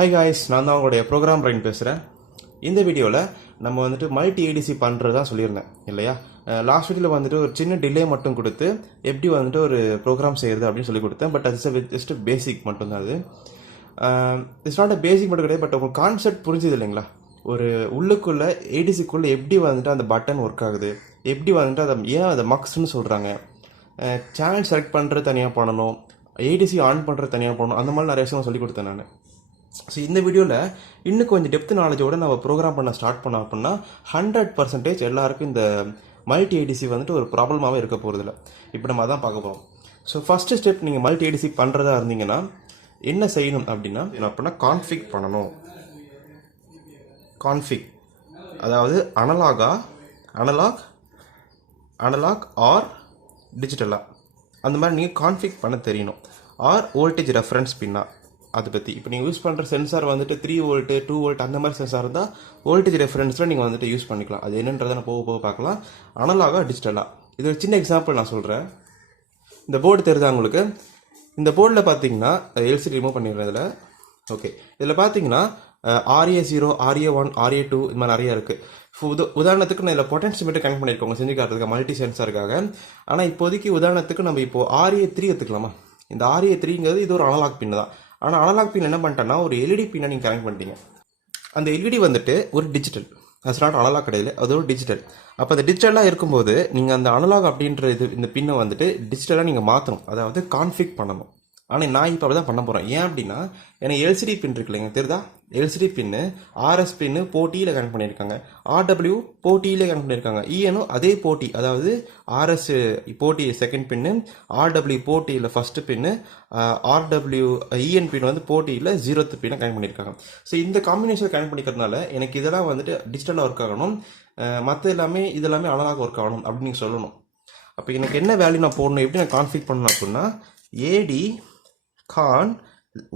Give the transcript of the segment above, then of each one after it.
Hi guys, நான் தான் உங்களுடைய ப்ரோக்ராம் பிரைன் பேசுகிறேன். இந்த வீடியோவில் நம்ம வந்துட்டு மல்டி ஏடிசி பண்ணுறது தான் சொல்லியிருந்தேன் இல்லையா. லாஸ்ட் வீடியோவில் வந்துட்டு ஒரு சின்ன டிலே மட்டும் கொடுத்து எப்படி வந்துட்டு ஒரு ப்ரோக்ராம் செய்கிறது அப்படின்னு சொல்லி கொடுத்தேன். பட் அது ஜஸ்ட் பேசிக் மட்டும்தான். அது இட்ஸ் நாட் அ பேசிக் மட்டும் கிடையாது. பட் உங்களுக்கு கான்செப்ட் புரிஞ்சுது இல்லைங்களா. ஒரு உள்ளுக்குள்ளே ஏடிசிக்குள்ளே எப்படி வந்துட்டு அந்த பட்டன் ஒர்க் ஆகுது, எப்படி வந்துட்டு அதை ஏன் அதை மக்ஸ்ன்னு சொல்கிறாங்க, சேனல் செலக்ட் பண்ணுறது தனியாக பண்ணணும், ஏடிசி ஆன் பண்ணுறது தனியாக பண்ணணும், அந்த மாதிரி நிறைய விஷயம் சொல்லி கொடுத்தேன் நான். ஸோ இந்த வீடியோவில் இன்னும் கொஞ்சம் டெப்த் நாலேஜோடு நம்ம ப்ரோக்ராம் பண்ண ஸ்டார்ட் பண்ணோம் அப்படின்னா 100% எல்லாருக்கும் இந்த மல்டி ஏடிசி வந்துட்டு ஒரு ப்ராப்ளமாகவே இருக்க போகிறதில்ல. இப்போ நம்ம அதான் பார்க்க போகிறோம். ஸோ ஃபஸ்ட்டு ஸ்டெப், நீங்கள் மல்டி ஏடிசி பண்ணுறதா இருந்தீங்கன்னா என்ன செய்யணும் அப்படின்னா கான்ஃபிக் பண்ணணும். கான்ஃபிக் அதாவது அனலாக் ஆர் டிஜிட்டலாக அந்த மாதிரி நீங்கள் கான்ஃபிக் பண்ண தெரியணும். ஆர் வோல்டேஜ் ரெஃபரன்ஸ் பின்னா அதை பற்றி. இப்போ நீங்கள் யூஸ் பண்ணுற சென்சார் வந்துட்டு 3 வோல்ட்டு 2 வோல்ட் அந்த மாதிரி சென்சார் இருந்தால் வோல்டேஜ் ரெஃபரன்ஸில் நீங்கள் வந்துட்டு யூஸ் பண்ணிக்கலாம். அது என்னன்றதை நான் போக பார்க்கலாம். அனலாகா டிஜிட்டலாக இது ஒரு சின்ன எக்ஸாம்பிள் நான் சொல்கிறேன். இந்த போர்டு தெரியுதா உங்களுக்கு? இந்த போர்டில் பார்த்தீங்கன்னா எல்சிடி ரிமூவ் பண்ணிடுறேன் இதில். ஓகே, இதில் பார்த்தீங்கன்னா RA0, RA1, RA2 இது மாதிரி நிறையா இருக்குது. உதாரணத்துக்கு நான் இதில் பொட்டன்சியோமீட்டர் கனெக்ட் பண்ணியிருக்கோங்க செஞ்சு காட்டுறதுக்கு மல்டி சென்சாருக்காக. ஆனால் இப்போதைக்கு உதாரணத்துக்கு நம்ம இப்போது RA3 எடுத்துக்கலாமா? இந்த RA3ங்கிறது இது ஒரு அனலாக் பின்னு தான். ஆனால் அனலாக் பின் என்ன பண்ணிட்டேன்னா ஒரு எல்இடி பின்னை நீங்கள் கனெக்ட் பண்ணிட்டீங்க. அந்த எல்இடி வந்துட்டு ஒரு டிஜிட்டல், அது நாட் அனலாக் கிடையாது, அது ஒரு டிஜிட்டல். அப்போ அந்த டிஜிட்டலாக இருக்கும்போது நீங்கள் அந்த அனலாக் அப்படின்ற இந்த பின்னை வந்துட்டு டிஜிட்டலாக நீங்கள் மாற்றணும், அதாவது கான்ஃபிக் பண்ணணும். ஆனால் நான் இப்போ அப்படி தான் பண்ண போகிறேன். ஏன் அப்படின்னா எனக்கு எல்சிடி பின் இருக்கு இல்லைங்க, தெரியுதா? எல்சிடி பின்னு RS பின்னு போட்டியில் கனெக்ட் பண்ணியிருக்காங்க, RW போட்டியில் கனெக்ட் பண்ணியிருக்காங்க, ENO அதே போட்டி, அதாவது RS போட்டி செகண்ட் பின்னு, RW போட்டியில் ஃபஸ்ட்டு பின்னு, RW EN பின் வந்து போட்டியில் 0th பின்னை கனெக்ட் பண்ணியிருக்காங்க. ஸோ இந்த காம்பினேஷன் கனெக்ட் பண்ணிக்கிறதுனால எனக்கு இதெல்லாம் வந்துட்டு டிஜிட்டலாக ஒர்க் ஆகணும், மற்ற இதெல்லாமே அனலாக ஒர்க் ஆகணும் அப்படின்னு நீங்கள் சொல்லணும். அப்போ எனக்கு என்ன வேல்யூ நான் போடணும், எப்படி நான் கான்ஃபிக் பண்ணணும் அப்படின்னா AD கான்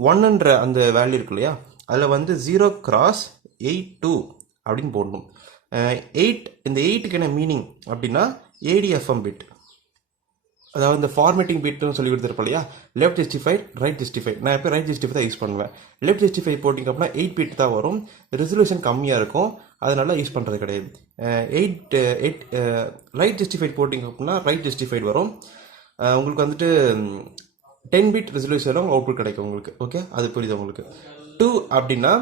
1ன்ற அந்த வேல்யூ இருக்கு இல்லையா, அதில் வந்து 0x82 அப்படின்னு போடணும். 8 இந்த 8க்கு என்ன மீனிங் அப்படின்னா ADFM பிட், அதாவது இந்த ஃபார்மேட்டிங் பிட்னு சொல்லி கொடுத்துருப்போம் இல்லையா. Left justified, right justified. நான் எப்போ ரைட் ஜஸ்டிஃபை தான் யூஸ் பண்ணுவேன். லெஃப்ட் ஜஸ்டிஃபை போட்டிங்க அப்படின்னா 8 பிட் தான் வரும், ரெசல்யூஷன் கம்மியாக இருக்கும், அதனால யூஸ் பண்ணுறது கிடையாது. ரைட் ஜஸ்டிஃபைட் போட்டிங்க அப்படின்னா ரைட் ஜஸ்டிஃபைட் வரும். உங்களுக்கு வந்துட்டு 10 பிட் ரெசல்யூஷனும் அவுட்புட் கிடைக்கும் உங்களுக்கு. ஓகே, அது புரியுது உங்களுக்கு. 2 அப்படின்னா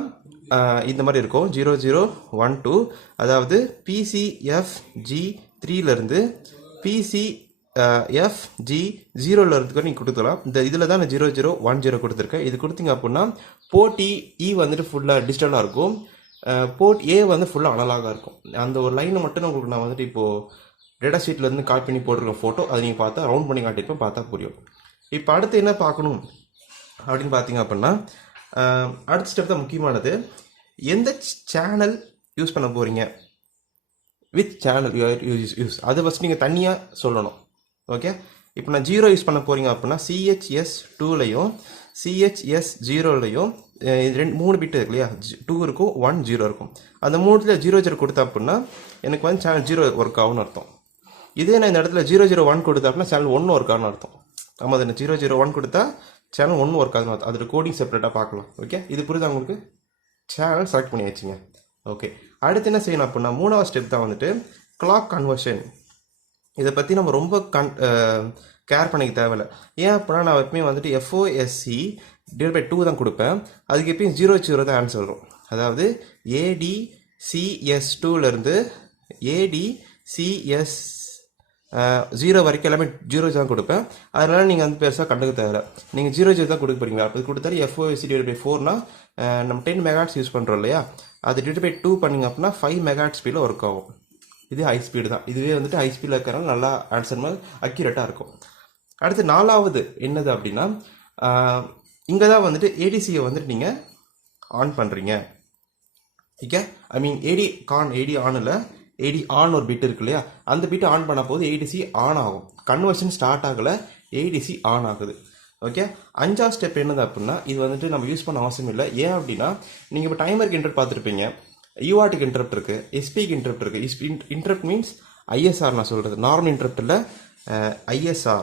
இந்த மாதிரி இருக்கும் 0012, அதாவது PCFG3லேருந்து PCFG0லேருந்து நீங்கள் கொடுத்துக்கலாம். இந்த இதில் தான் நான் 0010 கொடுத்துருக்கேன். இது கொடுத்தீங்க அப்படின்னா போர்ட் E வந்துட்டு ஃபுல்லாக டிஜிட்டலாக இருக்கும், போர்ட் A வந்து ஃபுல்லாக அனலாகாக இருக்கும். அந்த ஒரு லைனை மட்டும் உங்களுக்கு நான் வந்துட்டு இப்போது டேட்டா ஷீட்லேருந்து காப்பி பண்ணி போட்டிருக்க ஃபோட்டோ, அதை நீங்கள் பார்த்தா ரவுண்ட் பண்ணி காட்டியிருப்பேன், பார்த்தா புரியும். இப்போ அடுத்து என்ன பார்க்கணும் அப்படின்னு பார்த்தீங்க அப்படின்னா அடுத்த ஸ்டெப் தான் முக்கியமானது. எந்த சேனல் யூஸ் பண்ண போகிறீங்க, வித் சேனல் யூஸ் அதை ஃபஸ்ட் நீங்கள் தனியாக சொல்லணும். ஓகே, இப்போ நான் 0 யூஸ் பண்ண போகிறீங்க அப்படின்னா CHS2லையும் CHS0லையும் 3 பிட்டு இருக்கு இல்லையா, 2 இருக்கும் 1 0 இருக்கும். அந்த 3ல் 00 கொடுத்தா அப்படின்னா எனக்கு வந்து சேனல் 0 ஒர்க் ஆகும்னு அர்த்தம். இதே நான் இந்த இடத்துல 001 கொடுத்தா அப்படின்னா சேனல் 1 ஒர்க் ஆகும்னு அர்த்தம். ஆமாம், அது 001 கொடுத்தா சேனல் 1 ஒர்க் ஆகுதுன்னு அர்த்தம். அதோட கோடிங் செப்பரேட்டாக பார்க்கலாம். ஓகே, இது புரியுதா உங்களுக்கு? சேனல் செலக்ட் பண்ணி வச்சுங்க. ஓகே, அடுத்து என்ன செய்யணும் அப்படின்னா 3வது ஸ்டெப் தான் வந்துட்டு கிளாக் கன்வர்ஷன். இதை பற்றி நம்ம ரொம்ப கேர் பண்ணிக்க தேவையில்லை. ஏன் அப்படின்னா நான் எப்பயுமே வந்துட்டு FOSC/2 தான் கொடுப்பேன். அதுக்கு எப்பயும் 00 தான் ஆன்சர் வரும். அதாவது ADCS2லேருந்து ADCS0 வரைக்கும் எல்லாமே 0 தான் கொடுப்பேன். அதனால் நீங்கள் வந்து பெருசாக கண்டுக்க தேவை. நீங்கள் 00 தான் கொடுக்க போகிறீங்க. அப்போ கொடுத்தாரு FOSC/4னா நம்ம 10 மெகாஹெர்ட்ஸ் யூஸ் பண்ணுறோம் இல்லையா, அது /2 பண்ணிங்க அப்படின்னா 5 மெகாஹெர்ட்ஸ் ஸ்பீடில் ஒர்க் ஆகும். இது ஹை ஸ்பீடு தான். இதுவே வந்துட்டு ஹை ஸ்பீடில் இருக்கிறனால நல்லா ஆன்சர் மாதிரி அக்யூரேட்டாக இருக்கும். அடுத்து 4வது என்னது அப்படின்னா இங்கே தான் வந்துட்டு ஏடிசியை வந்துட்டு நீங்கள் ஆன் பண்ணுறீங்க. ஓகே, ஐ மீன் ஏடி ஆனில் AD ஆன் ஒரு பிட் இருக்கு இல்லையா, அந்த பிட்டு ஆன் பண்ண போது ADC ஆன் ஆகும். கன்வர்ஷன் ஸ்டார்ட் ஆகலை, ADC ஆன் ஆகுது. ஓகே, 5வது ஸ்டெப் என்னது அப்படின்னா இது வந்துட்டு நம்ம யூஸ் பண்ண அவசியம் இல்லை. ஏன் அப்படின்னா நீங்கள் இப்போ டைமருக்கு இன்டர்ப்ட் பார்த்துருப்பீங்க, UARTக்கு இன்டர்ப்ட் இருக்குது, SPக்கு இன்டர்ப்ட் இருக்குது. இன்டர்ப்ட் மீன்ஸ் ISR நான் சொல்கிறது, நார்மல் இன்டர்ப்ட் இல்லை, ISR.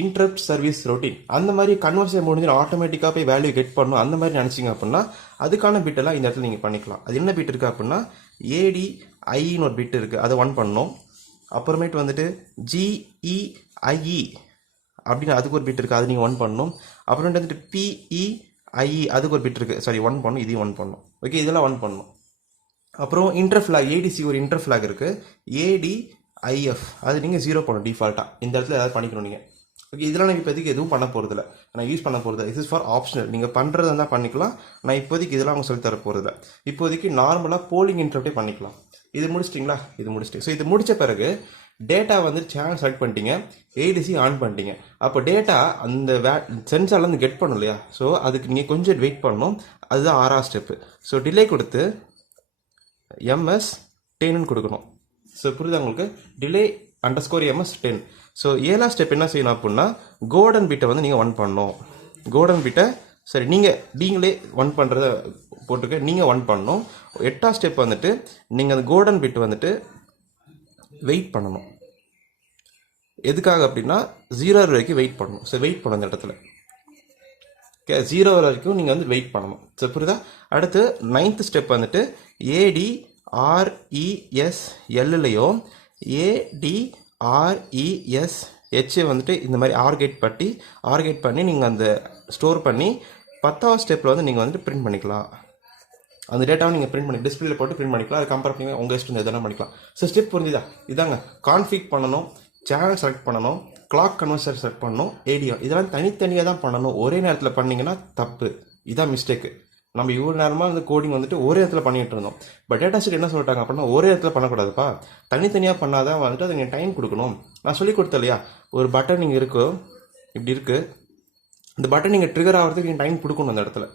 இன்டரப்ட் சர்வீஸ் ரொட்டீன் அந்த மாதிரி கன்வர்ஷன் முடிஞ்சு ஆட்டோமேட்டிக்காக போய் வேல்யூ கெட் பண்ணணும் அந்த மாதிரி நினச்சிங்க அப்படின்னா அதுக்கான பிட்டெல்லாம் இந்த இடத்துல நீங்கள் பண்ணிக்கலாம். அது என்ன பிட் இருக்குது அப்படின்னா ADIன்னு ஒரு பிட் இருக்குது, அதை 1 பண்ணணும். அப்புறமேட்டு வந்துட்டு GEIE அப்படின்னு அதுக்கு ஒரு பிட் இருக்குது, அது நீங்கள் 1 பண்ணணும். அப்புறமேட்டு வந்துட்டு PEIE அதுக்கு ஒரு பிட் இருக்குது, சாரி 1 பண்ணணும், இதையும் 1 பண்ணணும். ஓகே, இதெல்லாம் 1 பண்ணணும். அப்புறம் இன்டர் ஃப்ளாக் ADC ஒரு இன்டர் ஃப்ளாக் இருக்குது, ADIF அது நீங்கள் 0 பண்ணணும் டிஃபால்ட்டாக. இந்த இடத்துல ஏதாவது பண்ணிக்கணும் நீங்கள். ஓகே, இதெல்லாம் நான் இப்போதைக்கு எதுவும் பண்ண போகிறதில்ல, நான் யூஸ் பண்ண போகிறது. இஸ் ஃபார் ஆப்ஷனல், நீங்கள் பண்ணுறது இருந்தால் பண்ணிக்கலாம். நான் இப்போதைக்கு இதெல்லாம் அவங்க சொல்லி தர போகிறதில்ல. இப்போதைக்கு நார்மலாக போலிங் இன்டர்ப்டே பண்ணிக்கலாம். இது முடிச்சிட்டிங்களா? இது முடிச்சிட்டு ஸோ இது முடித்த பிறகு டேட்டா வந்து சேனல் செலக்ட் பண்ணிட்டீங்க, ADC ஆன் பண்ணிட்டீங்க. அப்போ டேட்டா அந்த சென்சார்லேருந்து கெட் பண்ணும் இல்லையா? ஸோ அதுக்கு நீங்கள் கொஞ்சம் வெயிட் பண்ணணும். அதுதான் 6ஆவது ஸ்டெப்பு. ஸோ டிலே கொடுத்து MS10 கொடுக்கணும். ஸோ புரியுதா உங்களுக்கு? Delay _MS10. ஸோ 7ஆவது ஸ்டெப் என்ன செய்யணும் அப்படின்னா கோல்டன் பிட்டை வந்து நீங்கள் 1 பண்ணணும். கோல்டன் பிட்டை சரி நீங்களே 1 பண்ணுறத போட்டுக்க, நீங்கள் 1 பண்ணணும். 8ஆவது ஸ்டெப் வந்துட்டு நீங்கள் அந்த கோல்டன் பிட் வந்துட்டு வெயிட் பண்ணணும். எதுக்காக அப்படின்னா 0 வரைக்கும் வெயிட் பண்ணணும். ஸோ வெயிட் பண்ண அந்த இடத்துல ஓகே, 0 வரைக்கும் நீங்கள் வந்து வெயிட் பண்ணணும். ஸோ புரியுதா? அடுத்து 9th ஸ்டெப் வந்துட்டு ADRESLலையும் ADRESH வந்துட்டு இந்த மாதிரி ஆர்கேட் பண்ணி நீங்கள் அந்த ஸ்டோர் பண்ணி 10வது ஸ்டெப்பில் வந்து நீங்கள் வந்துட்டு பிரிண்ட் பண்ணிக்கலாம். அந்த டேட்டாவை நீங்கள் பிரிண்ட் பண்ணி டிஸ்பிளேல போட்டு பிரிண்ட் பண்ணிக்கலாம். அது கம்பேர் பண்ணி உங்கள் இஷ்டம் எதனா பண்ணிக்கலாம். ஸோ ஸ்டெப் புரிஞ்சுதா? இதாங்க கான்ஃபிக் பண்ணணும், சேனல் செலக்ட் பண்ணணும், கிளாக் கன்வர்சர் செலக்ட் பண்ணணும், ADR இதெல்லாம் தனித்தனியாக தான் பண்ணணும். ஒரே நேரத்தில் பண்ணிங்கன்னா தப்பு, இதான் மிஸ்டேக்கு. நம்ம இவ்வளோ நேரமாக இந்த கோடிங் வந்துட்டு ஒரே இடத்துல பண்ணிகிட்டு இருந்தோம். பட் டேட்டா ஷீட் என்ன சொல்லிட்டாங்க அப்படின்னா ஒரே இடத்துல பண்ணக்கூடாதுப்பா, தனித்தனியாக பண்ணாதான் வந்துட்டு அது நீங்கள் டைம் கொடுக்கணும். நான் சொல்லி கொடுத்தேன் இல்லையா, ஒரு பட்டன் நீங்கள் இருக்கோ இப்படி இருக்குது, இந்த பட்டன் நீங்கள் ட்ரிகர் ஆகிறதுக்கு நீங்கள் டைம் கொடுக்கணும் அந்த இடத்துல.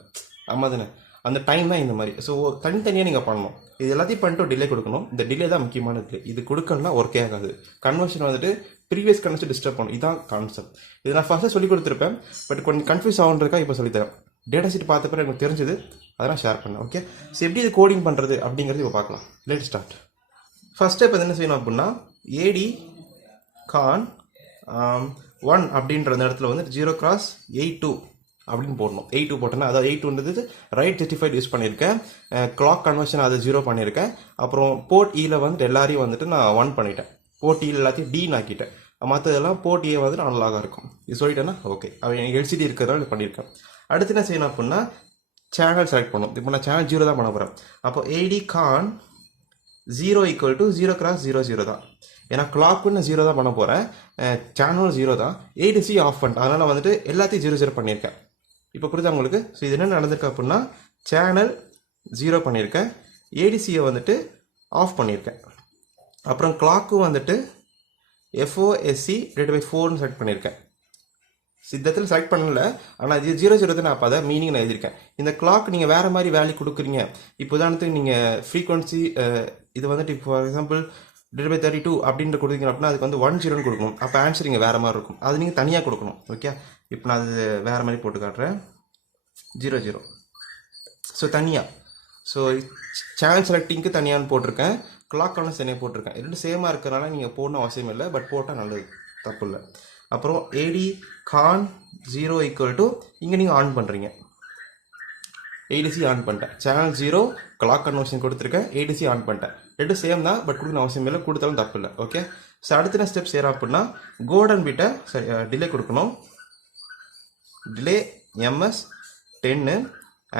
ஆமாம் தானே? அந்த டைம் தான் இந்த மாதிரி. ஸோ தனித்தனியாக நீங்கள் பண்ணணும். இது எல்லாத்தையும் பண்ணிட்டு டிலே கொடுக்கணும். இந்த டிலே தான் முக்கியமானது. இது கொடுக்கணும்னா ஒர்க்கே ஆகாது. கன்வர்ஷன் வந்துட்டு ப்ரீவியஸ் கன்வர்ஷன் டிஸ்டர்ப் பண்ணும். இதுதான் கான்செப்ட். இது நான் ஃபர்ஸ்ட்டு சொல்லி கொடுத்துருப்பேன், பட் கொஞ்சம் கன்ஃபியூஸ் ஆகுன்றதுக்காக இப்போ சொல்லித்தரேன். டேட்டா ஷீட் பார்த்த பிறகு எனக்கு தெரிஞ்சது, அதெல்லாம் ஷேர் பண்ணேன். ஓகே, ஸோ எப்படி இது கோடிங் பண்ணுறது அப்படிங்கிறது இப்போ பார்க்கலாம். Let start. ஃபர்ஸ்ட் ஸ்டெப் என்ன செய்யணும் அப்படின்னா ADCON1 அப்படின்ற இடத்துல வந்து 0x82 அப்படின்னு போடணும். 82 போட்டேன்னா, அதாவது 82ன்றது ரைட் ஜஸ்டிஃபைட் யூஸ் பண்ணியிருக்கேன். கிளாக் கன்வர்ஷன் அதை 0 பண்ணியிருக்கேன். அப்புறம் போர்ட் ஈல வந்துட்டு எல்லாரையும் வந்துட்டு நான் 1 பண்ணிட்டேன். போர்ட் ஈல எல்லாத்தையும் D ஆக்கிட்டேன். மற்றதெல்லாம் போர்ட் ஏ வந்துட்டு அனலாக இருக்கும். இது சொல்லிட்டேன்னா ஓகே, அவன் எனக்கு LCD இருக்கிறதால இது பண்ணியிருக்கேன். அடுத்து என்ன செய்யணும் அப்படின்னா சேனல் செலக்ட் பண்ணணும். இப்போ நான் சேனல் 0 தான் பண்ண போகிறேன். அப்போ ADCON0 = 0x00 தான். ஏன்னா கிளாக்குன்னு 0 தான் பண்ண போகிறேன், சேனலும் 0 தான். ADC ஆஃப் பண்ணிட்டேன், அதனால் வந்துட்டு எல்லாத்தையும் 0 பண்ணியிருக்கேன். இப்போ புரியுதா உங்களுக்கு? ஸோ இது என்ன நடந்திருக்கு அப்படின்னா சேனல் 0 பண்ணியிருக்கேன், ADCயை வந்துட்டு ஆஃப் பண்ணியிருக்கேன். அப்புறம் கிளாக்கும் வந்துட்டு FOSC/4ன்னு செலக்ட் பண்ணியிருக்கேன். சித்தத்தில் செலக்ட் பண்ணல, ஆனால் இது 00 தான். நான் அப்போ அதை மீனிங் நான் எழுதியிருக்கேன். இந்த கிளாக் நீங்கள் வேறு மாதிரி வேல்யூ கொடுக்குறீங்க. இப்போ உதாரணத்துக்கு நீங்கள் ஃப்ரீக்வன்சி இது வந்துட்டு இப்போ ஃபார் எக்ஸாம்பிள் 32 அப்படின்ற கொடுத்தீங்க அப்படின்னா அதுக்கு வந்து 10 கொடுக்கணும். அப்போ ஆன்சர் இங்கே வேறு மாதிரி இருக்கும், அது நீங்கள் தனியாக கொடுக்கணும். ஓகே, இப்போ நான் அது வேறு மாதிரி போட்டு காட்டுறேன். 00 ஸோ தனியாக. ஸோ சேனல் செலக்டிங்க்கு தனியான்னு போட்டிருக்கேன், கிளாக் கவுன்ஸ் தனியாக போட்டிருக்கேன். ரெண்டு சேமாக இருக்கிறனால நீங்கள் போடணும் அவசியம் இல்லை, பட் போட்டால் நல்லது, தப்பு இல்லை. அப்புறம் ADCON0 = இங்கே நீங்கள் ஆன் பண்ணுறீங்க, ADC ஆன் பண்ணிட்டேன். சேனல் 0 கிளாக் கன்வர்ஷன் கொடுத்துருக்கேன், ADC ஆன் பண்ணிட்டேன். ரெண்டு சேம் தான், பட் கொடுக்கணும் அவசியம் இல்லை, கொடுத்தாலும் தப்பு இல்லை. ஓகே, ஸோ அடுத்த ஸ்டெப் செய்கிறோம் அப்படின்னா கோல்டன் பிட்டை டிலே கொடுக்கணும். டிலே MS10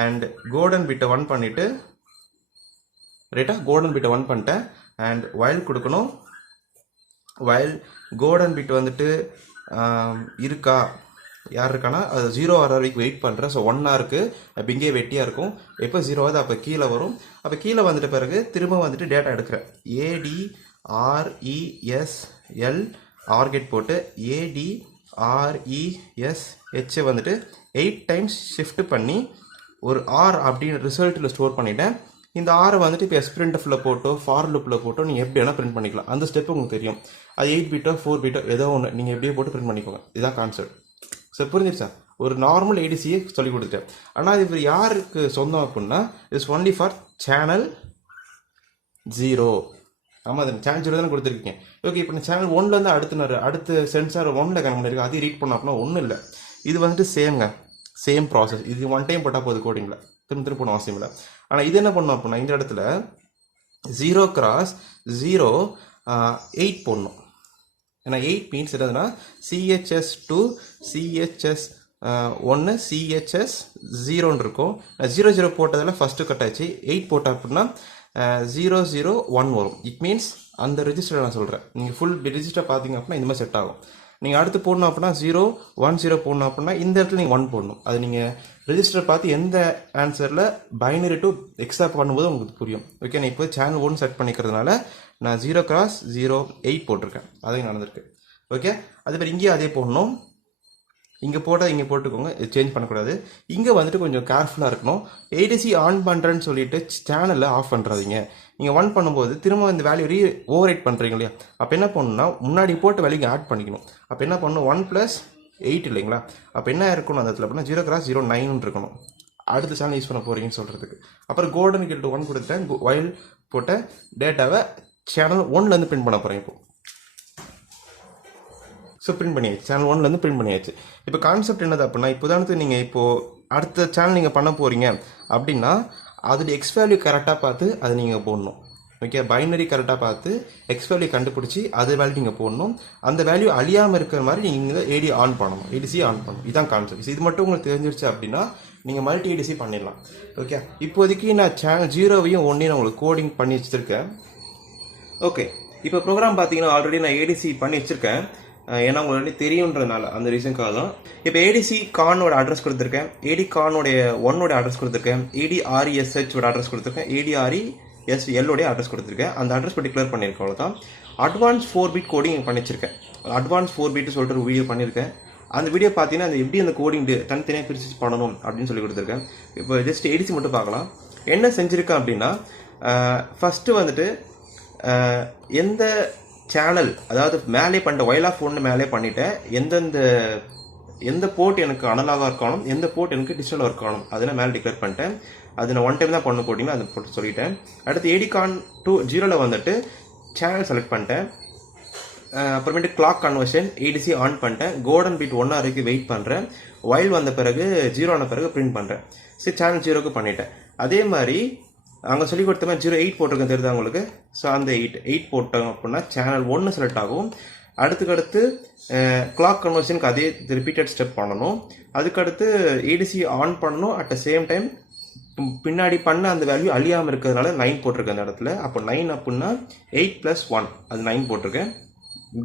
அண்ட் கோல்டன் பிட்டை 1 பண்ணிவிட்டு ரைட்டாக கோல்டன் பிட்டை 1 பண்ணிட்டேன். அண்ட் வயல் கொடுக்கணும். வயல் கோல்டன் பிட் வந்துட்டு இருக்கா, யார் இருக்கானா அது 0 வர வரைக்கும் வெயிட் பண்ணுறேன். ஸோ 1 இருக்குது, அப்போ இங்கே வெட்டியாக இருக்கும். எப்போ 0 ஆகுது அப்போ கீழே வரும். அப்போ கீழே வந்துட்ட பிறகு திரும்ப வந்துட்டு டேட்டா எடுக்கிறேன். ADRESL ஆர்கெட் போட்டு ADRESH வந்துட்டு 8 டைம்ஸ் ஷிஃப்ட் பண்ணி ஒரு R அப்படின்னு ரிசல்ட்டில் ஸ்டோர் பண்ணிட்டேன். இந்த R வந்துட்டு இப்போ எஸ்பிரிண்டஃபில் போட்டோ ஃபார் லுப்பில் போட்டோ நீங்கள் எப்படி வேணால் பிரிண்ட் பண்ணிக்கலாம். அந்த ஸ்டெப்பு உங்களுக்கு தெரியும். அது 8 பிட்டோ 4 பிட்டோ ஏதோ ஒன்று நீங்கள் எப்படியே போட்டு பிரிண்ட் பண்ணிக்கோங்க. இதுதான் கான்செப்ட். ஸோ புரிஞ்சிருச்சா? ஒரு நார்மல் ADCயை சொல்லி கொடுத்துட்டேன். ஆனால் இது யாருக்கு சொந்தம் அப்படின்னா இட்ஸ் ஒன்லி ஃபார் சேனல் 0. ஆமாம் அது சேனல் 0 தானே கொடுத்துருக்கீங்க. ஓகே, இப்போ சேனல் 1லேருந்து அடுத்த சென்சார் 1ல் கனெக்ட் பண்ணியிருக்கேன், அதையும் ரீட் பண்ணோம் அப்படின்னா ஒன்றும் இல்லை. இது வந்துட்டு சேம் ப்ராசஸ். இது ஒன் டைம் போட்டால் போகுது கோடிங்கில், திரும்ப போகணும் அவசியம் இல்லை. ஆனால் இது என்ன பண்ணணும் அப்படின்னா இந்த இடத்துல 0x0 8 போடணும். ஏன்னா 8 மீன்ஸ் என்னதுன்னா CHS2 CHS1 CHS0 இருக்கும். 00 போட்டதில் ஃபஸ்ட்டு கட் ஆச்சு. 8 போட்டோம் அப்படின்னா 001 வரும். இட் மீன்ஸ் அந்த ரெஜிஸ்டர் நான் சொல்கிறேன், நீங்கள் ஃபுல் ரெஜிஸ்டர் பார்த்தீங்க அப்படின்னா இந்த மாதிரி செட் ஆகும். நீங்கள் அடுத்து போடணும் அப்படின்னா 010 போடணும் அப்படின்னா இந்த இடத்துல நீங்கள் 1 போடணும். அது நீங்கள் ரெஜிஸ்டர் பார்த்து எந்த ஆன்சரில் பைனரி டு எக்ஸாக்ட் பண்ணும்போது உங்களுக்கு புரியும். ஓகே, நான் இப்போ சேனல் 1 செட் பண்ணிக்கிறதுனால நான் 0x08 போட்டிருக்கேன், அதையும் நடந்திருக்கு. ஓகே, அதே மாதிரி இங்கேயும் அதே போடணும். இங்கே போட்டுக்கோங்க, சேஞ்ச் பண்ணக்கூடாது. இங்கே வந்துட்டு கொஞ்சம் கேர்ஃபுல்லாக இருக்கணும். ஏடிசி ஆன் பண்ணுறேன்னு சொல்லிட்டு சேனலில் ஆஃப் பண்ணுறாதீங்க. நீங்கள் 1 பண்ணும்போது திரும்ப இந்த வேல்யூ ஓவர் ரைட் பண்ணுறீங்க இல்லையா, அப்போ என்ன பண்ணணும்னா முன்னாடி போட்ட வேல்யூ ஆட் பண்ணிக்கணும். அப்போ என்ன பண்ணணும் 1 + 8 இல்லைங்களா, அப்போ என்ன இருக்கணும் அந்த இடத்துல அப்படின்னா 0x09 இருக்கணும் அடுத்த சேனல் யூஸ் பண்ண போகிறீங்கன்னு சொல்கிறதுக்கு. அப்புறம் கோல்டன் = 1 கொடுத்தேன், வைல் போட்ட டேட்டாவை சேனல் 1லேருந்து பிரிண்ட் பண்ண போகிறேன். இப்போ ஸோ பிரிண்ட் பண்ணியாச்சு, சேனல் 1லேருந்து பிரிண்ட் பண்ணியாச்சு. இப்போ கான்செப்ட் என்னது அப்படின்னா, இப்போ உதாரணத்துக்கு நீங்கள் இப்போது அடுத்த சேனல் நீங்கள் பண்ண போகிறீங்க அப்படின்னா அதோடைய எக்ஸ் வேல்யூ கரெக்டாக பார்த்து அதை நீங்கள் போடணும். ஓகே, பைனரி கரெக்டாக பார்த்து எக்ஸ் வேல்யூ கண்டுபிடிச்சி அது வேல்யூ நீங்கள் போடணும். அந்த வேல்யூ அழியாமல் இருக்கிற மாதிரி நீங்கள் ஏடிசி ஆன் பண்ணணும். இதுதான் கான்செப்ட். இது மட்டும் உங்களுக்கு தெரிஞ்சிருச்சு அப்படின்னா நீங்கள் மல்டி ஏடிசி பண்ணிடலாம். ஓகே, இப்போதைக்கு நான் சேனல் 0வையும் 1ஐயும் உங்களுக்கு கோடிங் பண்ணி வச்சுருக்கேன். ஓகே, இப்போ ப்ரோக்ராம் பார்த்தீங்கன்னா ஆல்ரெடி நான் ஏடிசி பண்ணி வச்சுருக்கேன், ஏன்னா உங்களுக்கு தெரியுன்றதுனால அந்த ரீசனுக்காக தான். இப்போ ஏடிசி கானோட அட்ரஸ் கொடுத்துருக்கேன், ஏடி கானோடைய 1ஓட அட்ரஸ் கொடுத்துருக்கேன், ADRESHோட அட்ரஸ் கொடுத்துருக்கேன், ADRESLோடைய அட்ரஸ் கொடுத்துருக்கேன். அந்த அட்ரஸ் பற்றி கிளியர் பண்ணியிருக்கேன், அவ்வளோதான். Advance 4-bit coding பண்ணிச்சிருக்கேன். Advance 4-bit சொல்லிட்டு ஒரு வீடியோ பண்ணியிருக்கேன். அந்த வீடியோ பார்த்தீங்கன்னா அந்த எப்படி அந்த கோடிங் தனித்தனியாக பிரிச்சு பண்ணணும் அப்படின்னு சொல்லி கொடுத்துருக்கேன். இப்போ ஜஸ்ட் ஏடிசி மட்டும் பார்க்கலாம். என்ன செஞ்சுருக்கேன் அப்படின்னா, ஃபஸ்ட்டு வந்துட்டு எந்த சேனல், அதாவது மேலே பண்ணிட்ட வைல் ஆஃப் 1 மேலே பண்ணிட்டேன், எந்த போர்ட் எனக்கு அனலாகாக இருக்கணும், எந்த போர்ட் எனக்கு டிஜிட்டலாக இருக்கணும், அதெல்லாம் மேலே டிக்ளேர் பண்ணிட்டேன். அது நான் 1 டைம் தான் பண்ண போட்டிங்கன்னா அதை போட்டு சொல்லிட்டேன். அடுத்து ADCON 2.0ல் வந்துட்டு சேனல் செலக்ட் பண்ணிட்டேன். அப்புறமேட்டு கிளாக் கன்வர்ஷன் ADC ஆன் பண்ணிட்டேன். கோல்டன் பிட் 1 வரைக்கும் வெயிட் பண்ணுறேன். வைல் வந்த பிறகு 0 ஆன பிறகு பிரிண்ட் பண்ணுறேன். சரி, சேனல் 0க்கு பண்ணிட்டேன். அதே மாதிரி அங்கே சொல்லி கொடுத்த மாதிரி 08 போட்டிருக்கேன், தெரியுதா உங்களுக்கு? ஸோ அந்த 8 போட்டோம் அப்படின்னா சேனல் 1 செலக்ட் ஆகும். அடுத்து கிளாக் கன்வர்ஷனுக்கு அதே ரிப்பீட்டட் ஸ்டெப் பண்ணணும். அதுக்கடுத்து ஏடிசி ஆன் பண்ணணும். அட் த சேம் டைம் பின்னாடி பண்ண அந்த வேல்யூ அழியாமல் இருக்கிறதுனால 9 போட்டிருக்கேன் அந்த இடத்துல. அப்போ 9 அப்படின்னா 8 + 1 அது 9 போட்டிருக்கேன்.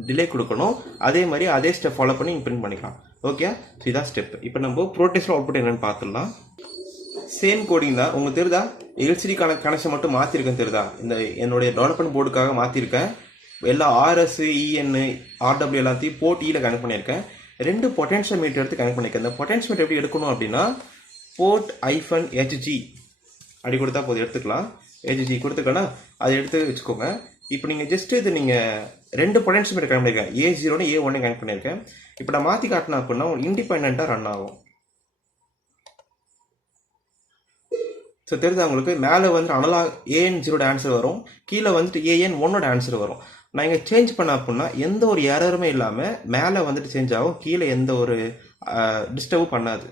டிலே கொடுக்கணும். அதே மாதிரி அதே ஸ்டெப் ஃபாலோ பண்ணி பிரிண்ட் பண்ணிக்கலாம். ஓகே, ஸோ இதான் ஸ்டெப். இப்போ நம்ம ப்ரோடெஸ்ட் அவுட்புட் என்னன்னு பார்த்துடலாம். சேம் கோடிங் தான். உங்களுக்கு தெரியுதா, எல்சிடி கனெக்ஷன் மட்டும் மாற்றிருக்கேன், தெரியுதா? இந்த என்னுடைய டெவலப்மெண்ட் போர்டுக்காக மாற்றிருக்கேன். எல்லா RS, EN, RW எல்லாத்தையும் போர்ட் ஈல கனெக்ட் பண்ணியிருக்கேன். 2 பொட்டன்ஷியல் மீட்டர் எடுத்து கனெக்ட் பண்ணியிருக்கேன். இந்த பொட்டன்ஷியல் மீட்டர் எப்படி எடுக்கணும் அப்படின்னா போர்ட் -HG அப்படி கொடுத்தா போதும், எடுத்துக்கலாம். HG கொடுத்துக்கலாம், அதை எடுத்து வச்சுக்கோங்க. இப்போ நீங்கள் ஜஸ்ட் இது நீங்கள் 2 பொட்டன்ஷியல் மீட்டர் கனெக்ட் பண்ணியிருக்கேன், A0 A1 கனெக்ட் பண்ணியிருக்கேன். இப்போ நான் மாற்றி காட்டினா அப்படின்னா இண்டிபெண்டாக ரன் ஆகும். ஸோ தெரியுது உங்களுக்கு, மேலே வந்து அனலாக் AN0 ஆன்சர் வரும், கீழே வந்துட்டு AN1 ஆன்சர் வரும். நான் இங்கே சேஞ்ச் பண்ண அப்படின்னா எந்த ஒரு எரருமே இல்லாமல் மேலே வந்துட்டு சேஞ்ச் ஆகும், கீழே எந்த ஒரு டிஸ்டர்பும் பண்ணாது.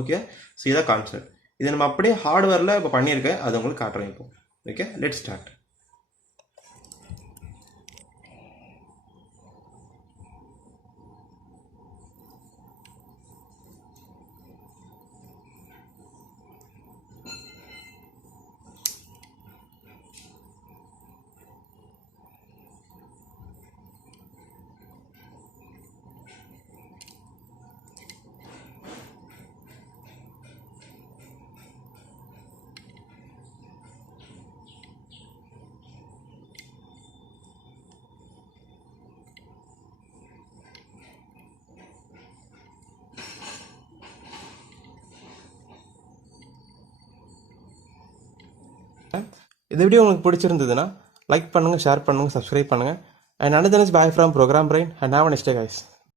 ஓகே, ஸோ இதான் கான்செப்ட். இதை நம்ம அப்படியே ஹார்ட்வேரில் இப்போ பண்ணியிருக்கேன், அது உங்களுக்கு காட்டுறேன் இப்போ. Okay, let's start. இந்த வீடியோ உங்களுக்கு பிடிச்சிருந்ததுன்னா லைக் பண்ணுங்கள், ஷேர் பண்ணுங்கள், சப்ஸ்கிரைப் பண்ணுங்கள். And another is bye from Program Brain and have a nice day guys.